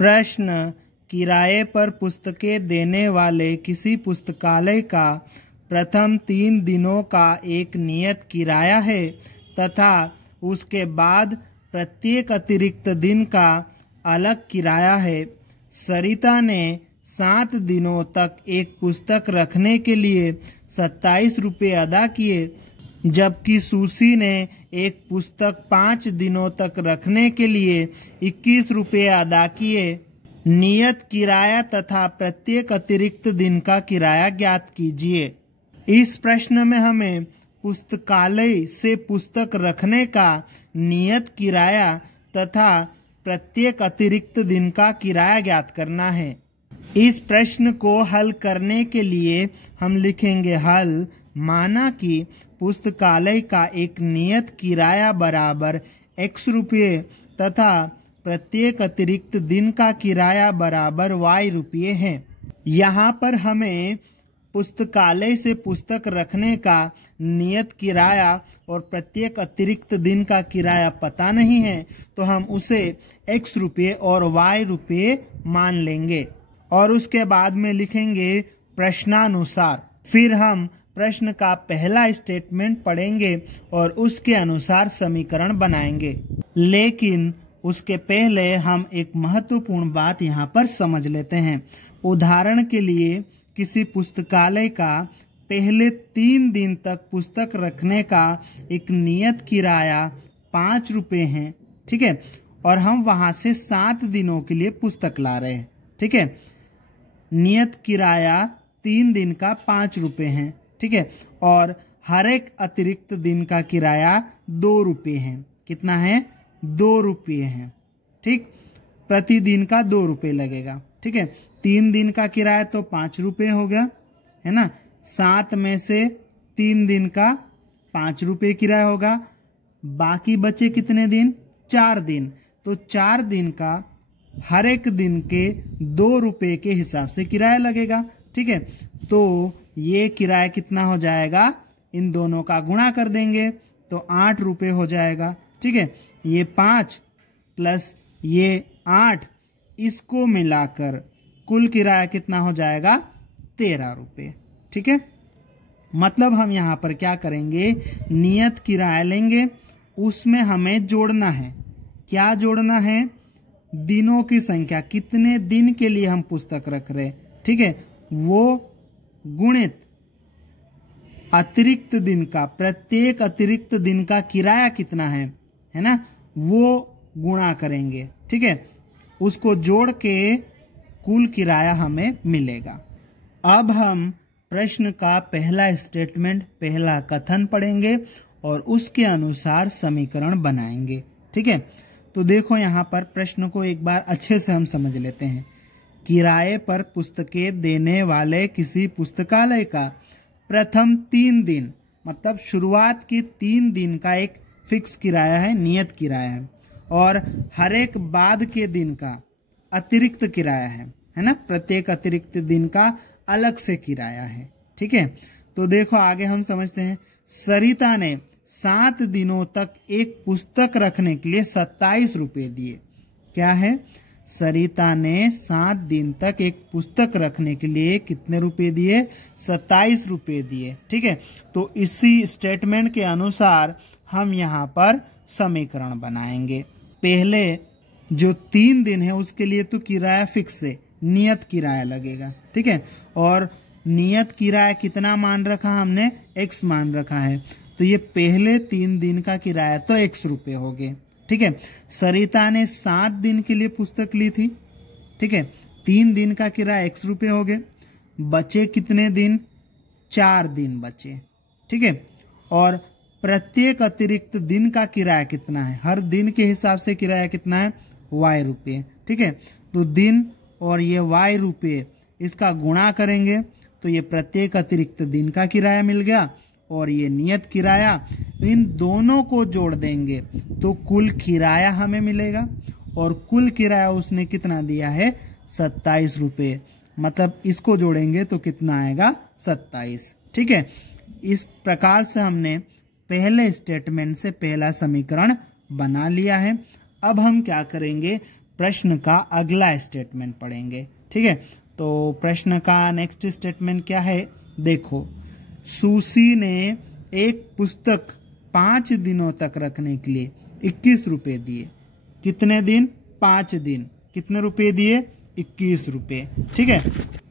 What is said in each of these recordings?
प्रश्न, किराए पर पुस्तकें देने वाले किसी पुस्तकालय का प्रथम 3 दिनों का एक नियत किराया है तथा उसके बाद प्रत्येक अतिरिक्त दिन का अलग किराया है। सरिता ने 7 दिनों तक एक पुस्तक रखने के लिए 27 रुपये अदा किए, जबकि सुसी ने एक पुस्तक 5 दिनों तक रखने के लिए 21 रुपये अदा किए। नियत किराया तथा प्रत्येक अतिरिक्त दिन का किराया ज्ञात कीजिए। इस प्रश्न में हमें पुस्तकालय से पुस्तक रखने का नियत किराया तथा प्रत्येक अतिरिक्त दिन का किराया ज्ञात करना है। इस प्रश्न को हल करने के लिए हम लिखेंगे हल। माना कि पुस्तकालय का एक नियत किराया बराबर x रुपये तथा प्रत्येक अतिरिक्त दिन का किराया बराबर y रुपये है। यहाँ पर हमें पुस्तकालय से पुस्तक रखने का नियत किराया और प्रत्येक अतिरिक्त दिन का किराया पता नहीं है, तो हम उसे x रुपये और y रुपये मान लेंगे और उसके बाद में लिखेंगे प्रश्नानुसार। फिर हम प्रश्न का पहला स्टेटमेंट पढ़ेंगे और उसके अनुसार समीकरण बनाएंगे। लेकिन उसके पहले हम एक महत्वपूर्ण बात यहाँ पर समझ लेते हैं। उदाहरण के लिए किसी पुस्तकालय का पहले 3 दिन तक पुस्तक रखने का एक नियत किराया 5 रुपये है, ठीक है, और हम वहां से 7 दिनों के लिए पुस्तक ला रहे हैं, ठीक है। नियत किराया 3 दिन का 5 रुपये है, ठीक है, और हर एक अतिरिक्त दिन का किराया 2 रुपये है। कितना है? 2 रुपये है, ठीक। प्रतिदिन का 2 रुपये लगेगा, ठीक है। 3 दिन का किराया तो 5 रुपये हो गया, है ना। 7 में से 3 दिन का 5 रुपये किराया होगा। बाकी बचे कितने दिन? 4 दिन। तो 4 दिन का हर एक दिन के 2 रुपये के हिसाब से किराया लगेगा, ठीक है। तो ये किराया कितना हो जाएगा? इन दोनों का गुणा कर देंगे तो 8 रुपये हो जाएगा, ठीक है। ये 5 प्लस ये 8, इसको मिलाकर कुल किराया कितना हो जाएगा? 13 रुपये, ठीक है। मतलब हम यहाँ पर क्या करेंगे? नियत किराया लेंगे, उसमें हमें जोड़ना है। क्या जोड़ना है? दिनों की संख्या, कितने दिन के लिए हम पुस्तक रख रहे, ठीक है, वो गुणित अतिरिक्त दिन का, प्रत्येक अतिरिक्त दिन का किराया कितना है ना, वो गुणा करेंगे, ठीक है। उसको जोड़ के कुल किराया हमें मिलेगा। अब हम प्रश्न का पहला स्टेटमेंट, पहला कथन पढ़ेंगे और उसके अनुसार समीकरण बनाएंगे, ठीक है। तो देखो यहाँ पर प्रश्न को एक बार अच्छे से हम समझ लेते हैं। किराए पर पुस्तकें देने वाले किसी पुस्तकालय का प्रथम 3 दिन, मतलब शुरुआत की 3 दिन का एक फिक्स किराया है, नियत किराया है, और हर एक बाद के दिन का अतिरिक्त किराया है ना। प्रत्येक अतिरिक्त दिन का अलग से किराया है, ठीक है। तो देखो आगे हम समझते हैं। सरिता ने 7 दिनों तक एक पुस्तक रखने के लिए 27 रुपये दिए। क्या है? सरिता ने 7 दिन तक एक पुस्तक रखने के लिए कितने रुपए दिए? 27 रुपये दिए, ठीक है। तो इसी स्टेटमेंट के अनुसार हम यहाँ पर समीकरण बनाएंगे। पहले जो 3 दिन है उसके लिए तो किराया फिक्स है, नियत किराया लगेगा, ठीक है। और नियत किराया कितना मान रखा हमने? x मान रखा है। तो ये पहले 3 दिन का किराया तो x रुपये हो गए, ठीक है। सरिता ने 7 दिन के लिए पुस्तक ली थी, ठीक है। 3 दिन का किराया x रुपये हो गए। बचे कितने दिन? 4 दिन बचे, ठीक है। और प्रत्येक अतिरिक्त दिन का किराया कितना है? हर दिन के हिसाब से किराया कितना है? y रुपये, ठीक है। तो दिन और ये y रुपये, इसका गुणा करेंगे तो ये प्रत्येक अतिरिक्त दिन का किराया मिल गया और ये नियत किराया, इन दोनों को जोड़ देंगे तो कुल किराया हमें मिलेगा। और कुल किराया उसने कितना दिया है? 27 रुपये। मतलब इसको जोड़ेंगे तो कितना आएगा? 27, ठीक है। इस प्रकार से हमने पहले स्टेटमेंट से पहला समीकरण बना लिया है। अब हम क्या करेंगे? प्रश्न का अगला स्टेटमेंट पढ़ेंगे। ठीक है, तो प्रश्न का नेक्स्ट स्टेटमेंट क्या है, देखो। सुशी ने एक पुस्तक 5 दिनों तक रखने के लिए 21 रुपए दिए। कितने दिन? 5 दिन। कितने रुपए दिए? 21 रुपए। ठीक है,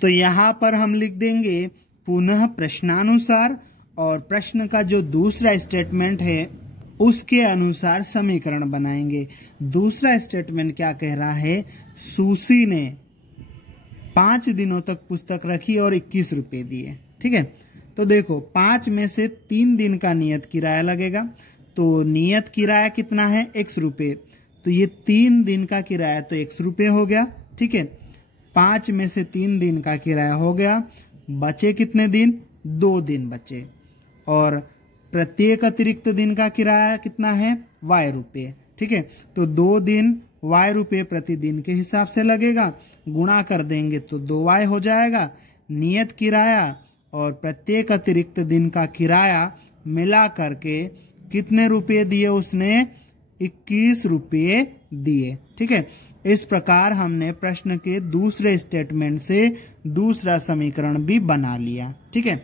तो यहाँ पर हम लिख देंगे पुनः प्रश्नानुसार, और प्रश्न का जो दूसरा स्टेटमेंट है उसके अनुसार समीकरण बनाएंगे। दूसरा स्टेटमेंट क्या कह रहा है, सुशी ने 5 दिनों तक पुस्तक रखी और 21 रुपए दिए। ठीक है, तो देखो 5 में से 3 दिन का नियत किराया लगेगा, तो नियत किराया कितना है? x रुपए। तो ये 3 दिन का किराया तो x रुपए हो गया। ठीक है, 5 में से 3 दिन का किराया हो गया, बचे कितने दिन? 2 दिन बचे। और प्रत्येक अतिरिक्त दिन का किराया कितना है? y रुपए। ठीक है, तो 2 दिन y रुपए प्रतिदिन के हिसाब से लगेगा, गुणा कर देंगे तो 2y हो जाएगा। नियत किराया और प्रत्येक अतिरिक्त दिन का किराया मिला करके कितने रुपए दिए उसने? 21 रुपये दिए। ठीक है, इस प्रकार हमने प्रश्न के दूसरे स्टेटमेंट से दूसरा समीकरण भी बना लिया। ठीक है,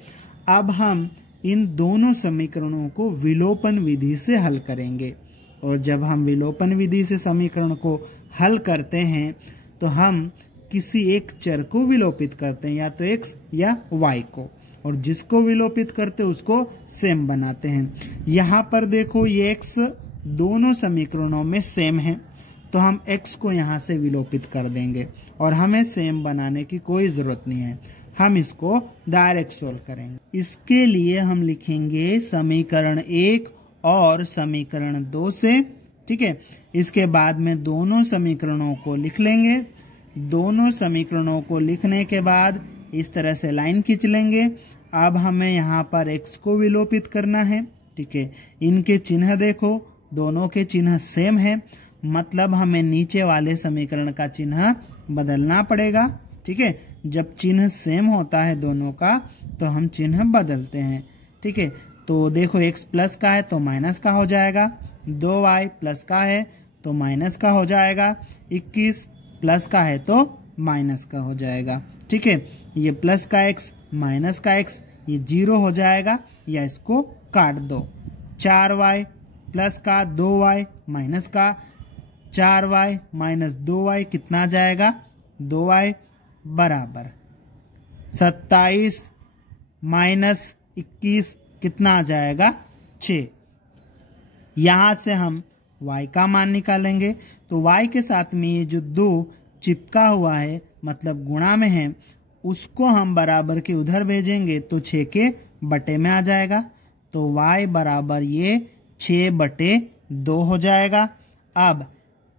अब हम इन दोनों समीकरणों को विलोपन विधि से हल करेंगे, और जब हम विलोपन विधि से समीकरण को हल करते हैं तो हम किसी एक चर को विलोपित करते हैं, या तो x या y को, और जिसको विलोपित करते उसको सेम बनाते हैं। यहाँ पर देखो ये x दोनों समीकरणों में सेम है, तो हम x को यहाँ से विलोपित कर देंगे और हमें सेम बनाने की कोई जरूरत नहीं है, हम इसको डायरेक्ट सोल्व करेंगे। इसके लिए हम लिखेंगे समीकरण 1 और समीकरण 2 से। ठीक है, इसके बाद में दोनों समीकरणों को लिख लेंगे। दोनों समीकरणों को लिखने के बाद इस तरह से लाइन खींच लेंगे। अब हमें यहाँ पर x को विलोपित करना है। ठीक है, इनके चिन्ह देखो, दोनों के चिन्ह सेम है, मतलब हमें नीचे वाले समीकरण का चिन्ह बदलना पड़ेगा। ठीक है, जब चिन्ह सेम होता है दोनों का तो हम चिन्ह बदलते हैं। ठीक है, तो देखो x प्लस का है तो माइनस का हो जाएगा, 2y प्लस का है तो माइनस का हो जाएगा, 21 प्लस का है तो माइनस का हो जाएगा। ठीक है, ये प्लस का x माइनस का x ये 0 हो जाएगा, या इसको काट दो। 4y प्लस का 2y माइनस का 4y माइनस 2y कितना आ जाएगा? 2y बराबर 27 माइनस 21 कितना आ जाएगा? 6। यहाँ से हम y का मान निकालेंगे, तो y के साथ में ये जो 2 चिपका हुआ है मतलब गुणा में है, उसको हम बराबर के उधर भेजेंगे तो 6 के बटे में आ जाएगा, तो y बराबर ये 6/2 हो जाएगा। अब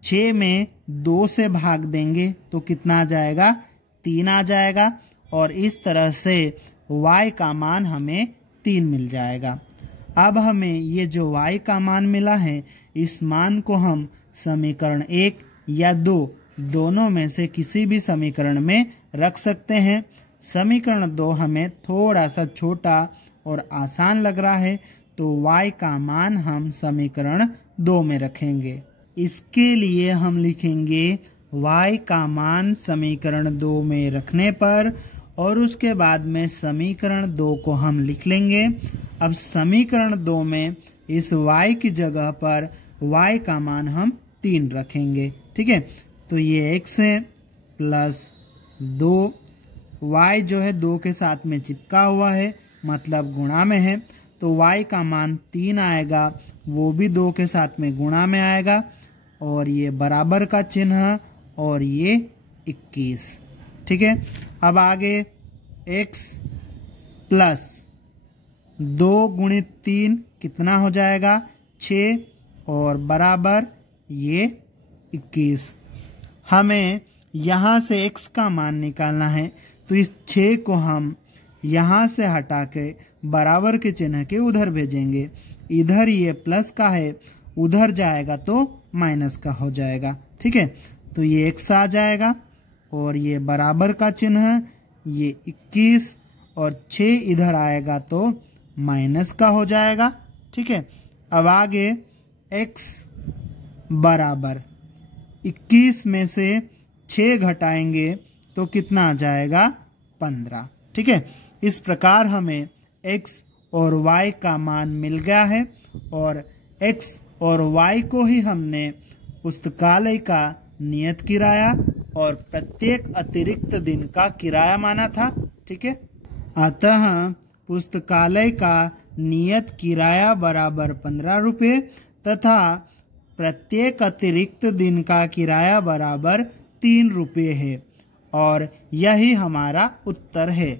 6 में 2 से भाग देंगे तो कितना आ जाएगा? 3 आ जाएगा, और इस तरह से y का मान हमें 3 मिल जाएगा। अब हमें ये जो y का मान मिला है, इस मान को हम समीकरण 1 या 2 दोनों में से किसी भी समीकरण में रख सकते हैं। समीकरण 2 हमें थोड़ा सा छोटा और आसान लग रहा है, तो y का मान हम समीकरण 2 में रखेंगे। इसके लिए हम लिखेंगे y का मान समीकरण 2 में रखने पर, और उसके बाद में समीकरण 2 को हम लिख लेंगे। अब समीकरण 2 में इस y की जगह पर y का मान हम 3 रखेंगे। ठीक है, तो ये x है प्लस 2, y जो है 2 के साथ में चिपका हुआ है मतलब गुणा में है, तो y का मान 3 आएगा, वो भी 2 के साथ में गुणा में आएगा, और ये बराबर का चिन्ह, और ये 21। ठीक है, अब आगे x प्लस 2 गुणित 3 कितना हो जाएगा? 6, और बराबर ये 21। हमें यहाँ से x का मान निकालना है, तो इस 6 को हम यहाँ से हटा के बराबर के चिन्ह के उधर भेजेंगे। इधर ये प्लस का है, उधर जाएगा तो माइनस का हो जाएगा। ठीक है, तो ये x आ जाएगा, और ये बराबर का चिन्ह ये 21, और 6 इधर आएगा तो माइनस का हो जाएगा। ठीक है, अब आगे x बराबर 21 में से 6 घटाएंगे तो कितना आ जाएगा 15। ठीक है, इस प्रकार हमें x और y का मान मिल गया है और x और y को ही हमने पुस्तकालय का नियत किराया और प्रत्येक अतिरिक्त दिन का किराया माना था। ठीक है, अतः पुस्तकालय का नियत किराया बराबर 15 रुपये तथा प्रत्येक अतिरिक्त दिन का किराया बराबर 3 रुपये है और यही हमारा उत्तर है।